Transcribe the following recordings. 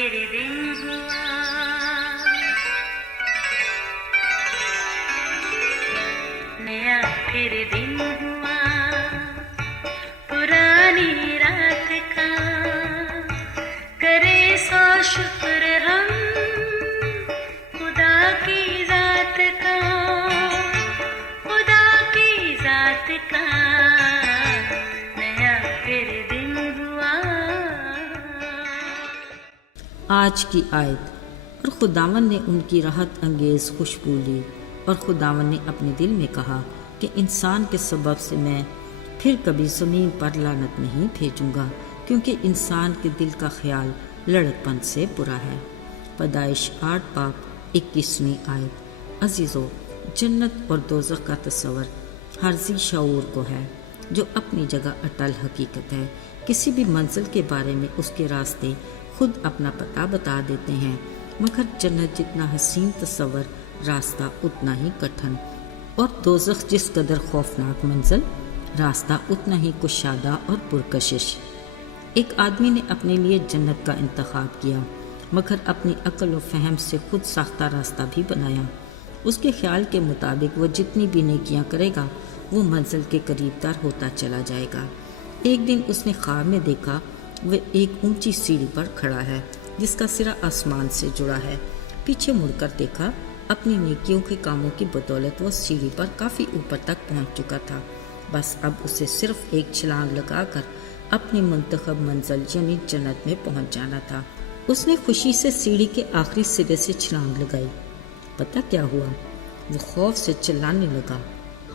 پھر دن ہوا، نیا پھر دن ہوا، پرانی رات کا کرے سو شکر ہم خدا کی ذات کا، خدا کی ذات کا نیا پھر دن ہوا۔ آج کی آیت، اور خداوند نے ان کی راحت انگیز خوشبو لی، اور خداوند نے اپنے دل میں کہا کہ انسان کے سبب سے میں پھر کبھی زمین پر لعنت نہیں بھیجوں گا، کیونکہ انسان کے دل کا خیال لڑکپن سے برا ہے۔ پیدائش 8 باب 21ویں آیت۔ عزیزو، جنت اور دوزخ کا تصور ہر ذی شعور کو ہے، جو اپنی جگہ اٹل حقیقت ہے۔ کسی بھی منزل کے بارے میں اس کے راستے خود اپنا پتہ بتا دیتے ہیں، مگر جنت جتنا حسین تصور، راستہ اتنا ہی کٹھن، اور دوزخ جس قدر خوفناک منزل، راستہ اتنا ہی کشادہ اور پرکشش۔ ایک آدمی نے اپنے لیے جنت کا انتخاب کیا، مگر اپنی عقل و فہم سے خود ساختہ راستہ بھی بنایا۔ اس کے خیال کے مطابق وہ جتنی بھی نیکیاں کرے گا، وہ منزل کے قریب تر ہوتا چلا جائے گا۔ ایک دن اس نے خواب میں دیکھا وہ ایک اونچی سیڑھی پر کھڑا ہے جس کا سرا آسمان سے جڑا ہے۔ پیچھے مڑ کر دیکھا، اپنی نیکیوں کے کاموں کی بدولت وہ سیڑھی پر کافی اوپر تک پہنچ چکا تھا۔ بس اب اسے صرف ایک چھلانگ لگا کر اپنی منتخب منزل یعنی جنت میں پہنچ جانا تھا۔ اس نے خوشی سے سیڑھی کے آخری سرے سے چھلانگ لگائی۔ پتہ کیا ہوا؟ وہ خوف سے چلانے لگا۔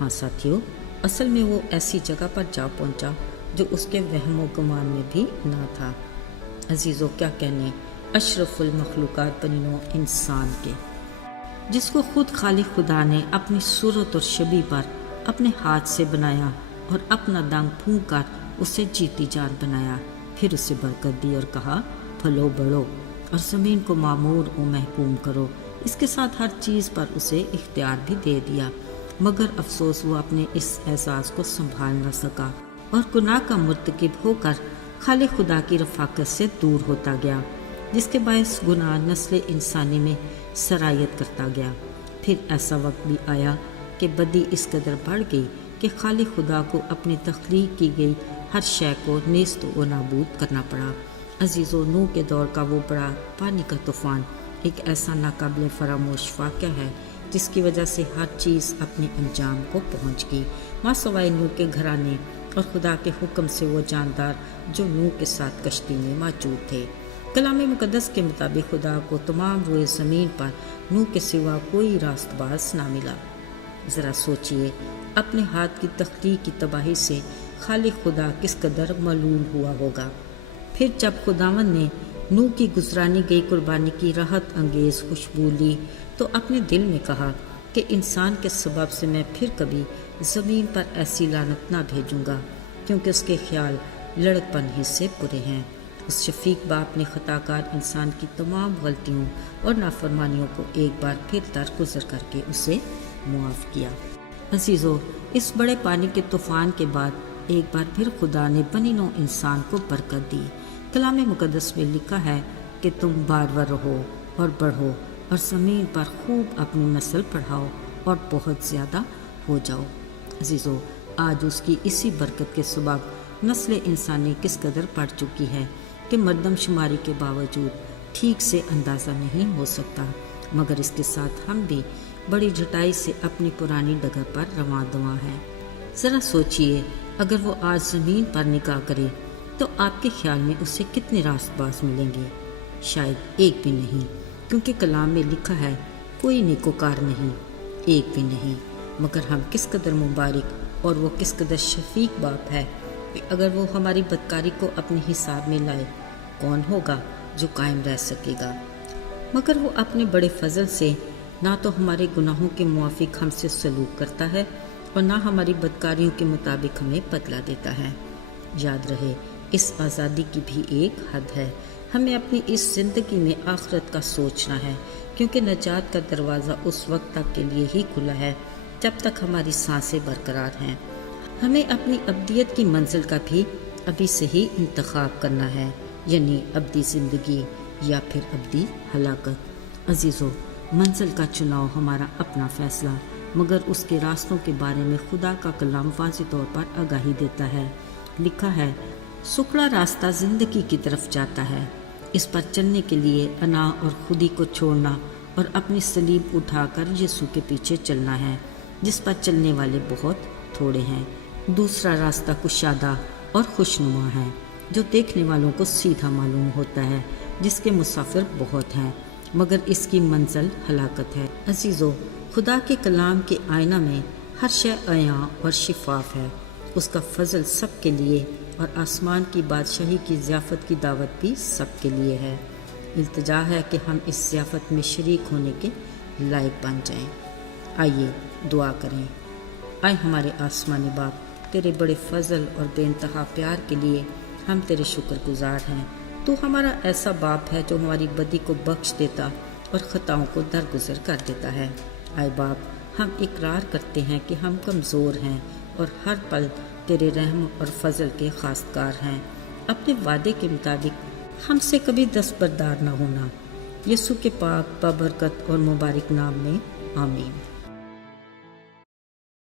ہاں ساتھیو، اصل میں وہ ایسی جگہ پر جا پہنچا جو اس کے وہم و گمان میں بھی نہ تھا۔ عزیزو، کیا کہنے اشرف المخلوقات بنی نوع انسان کے، جس کو خود خالق خدا نے اپنی صورت اور شبیہ پر اپنے ہاتھ سے بنایا اور اپنا دانگ پھونک کر اسے جیتی جان بنایا، پھر اسے برکت دی اور کہا پھلو بڑھو اور زمین کو معمور و محکوم کرو۔ اس کے ساتھ ہر چیز پر اسے اختیار بھی دے دیا، مگر افسوس وہ اپنے اس اعزاز کو سنبھال نہ سکا اور گناہ کا مرتکب ہو کر خالق خدا کی رفاقت سے دور ہوتا گیا، جس کے باعث گناہ نسل انسانی میں سرایت کرتا گیا۔ پھر ایسا وقت بھی آیا کہ بدی اس قدر بڑھ گئی کہ خالق خدا کو اپنی تخلیق کی گئی ہر شے کو نیست و نابود کرنا پڑا۔ عزیزو، نوح کے دور کا وہ بڑا پانی کا طوفان ایک ایسا ناقابل فراموش واقعہ ہے جس کی وجہ سے ہر چیز اپنے انجام کو پہنچ گئی، ماں سوائے نوح کے گھرانے اور خدا کے حکم سے وہ جاندار جو نوح کے ساتھ کشتی میں موجود تھے۔ کلام مقدس کے مطابق خدا کو تمام روئے زمین پر نوح کے سوا کوئی راست باز نہ ملا۔ ذرا سوچئے، اپنے ہاتھ کی تخلیق کی تباہی سے خالق خدا کس قدر ملول ہوا ہوگا۔ پھر جب خداوند نے نوح کی گزرانی گئی قربانی کی راحت انگیز خوشبو لی تو اپنے دل میں کہا کہ انسان کے سبب سے میں پھر کبھی زمین پر ایسی لعنت نہ بھیجوں گا، کیونکہ اس کے خیال لڑکپن ہی سے برے ہیں۔ اس شفیق باپ نے خطا کار انسان کی تمام غلطیوں اور نافرمانیوں کو ایک بار پھر درگزر کر کے اسے معاف کیا۔ عزیزو، اس بڑے پانی کے طوفان کے بعد ایک بار پھر خدا نے بنی نوع انسان کو برکت دی۔ کلام مقدس میں لکھا ہے کہ تم بارور رہو اور بڑھو اور زمین پر خوب اپنی نسل بڑھاؤ اور بہت زیادہ ہو جاؤ۔ عزیزو، آج اس کی اسی برکت کے سبب نسل انسانی کس قدر بڑھ چکی ہے کہ مردم شماری کے باوجود ٹھیک سے اندازہ نہیں ہو سکتا، مگر اس کے ساتھ ہم بھی بڑی جھٹائی سے اپنی پرانی ڈگر پر رواں دواں ہیں۔ ذرا سوچئے، اگر وہ آج زمین پر نگاہ کرے تو آپ کے خیال میں اسے کتنے راست باز ملیں گے؟ شاید ایک بھی نہیں، کیونکہ کلام میں لکھا ہے کوئی نیکوکار نہیں، ایک بھی نہیں۔ مگر ہم کس قدر مبارک اور وہ کس قدر شفیق باپ ہے کہ اگر وہ ہماری بدکاری کو اپنے حساب میں لائے، کون ہوگا جو قائم رہ سکے گا؟ مگر وہ اپنے بڑے فضل سے نہ تو ہمارے گناہوں کے موافق ہم سے سلوک کرتا ہے اور نہ ہماری بدکاریوں کے مطابق ہمیں بدلہ دیتا ہے۔ یاد رہے، اس آزادی کی بھی ایک حد ہے۔ ہمیں اپنی اس زندگی میں آخرت کا سوچنا ہے، کیونکہ نجات کا دروازہ اس وقت تک کے لیے ہی کھلا ہے جب تک ہماری سانسیں برقرار ہیں۔ ہمیں اپنی ابدیت کی منزل کا بھی ابھی سے ہی انتخاب کرنا ہے، یعنی ابدی زندگی، یا پھر ابدی ہلاکت۔ عزیزو، منزل کا چناؤ ہمارا اپنا فیصلہ، مگر اس کے راستوں کے بارے میں خدا کا کلام واضح طور پر آگاہی دیتا ہے۔ لکھا ہے، سکڑا راستہ زندگی کی طرف جاتا ہے، اس پر چلنے کے لیے انا اور خودی کو چھوڑنا اور اپنی صلیب اٹھا کر یسوع کے پیچھے چلنا ہے، جس پر چلنے والے بہت تھوڑے ہیں۔ دوسرا راستہ کشادہ اور خوشنما ہے، جو دیکھنے والوں کو سیدھا معلوم ہوتا ہے، جس کے مسافر بہت ہیں، مگر اس کی منزل ہلاکت ہے۔ عزیزو، خدا کے کلام کے آئینہ میں ہر شے عیاں اور شفاف ہے، اس کا فضل سب کے لیے اور آسمان کی بادشاہی کی ضیافت کی دعوت بھی سب کے لیے ہے۔ التجا ہے کہ ہم اس ضیافت میں شریک ہونے کے لائق بن جائیں۔ آئیے دعا کریں۔ اے ہمارے آسمانی باپ، تیرے بڑے فضل اور بے انتہا پیار کے لیے ہم تیرے شکر گزار ہیں۔ تو ہمارا ایسا باپ ہے جو ہماری بدی کو بخش دیتا اور خطاؤں کو درگزر کر دیتا ہے۔ اے باپ، ہم اقرار کرتے ہیں کہ ہم کمزور ہیں اور ہر پل تیرے رحم اور فضل کے خواستگار ہیں۔ اپنے وعدے کے مطابق ہم سے کبھی دستبردار نہ ہونا۔ یسوع کے پاک بابرکت اور مبارک نام میں آمین۔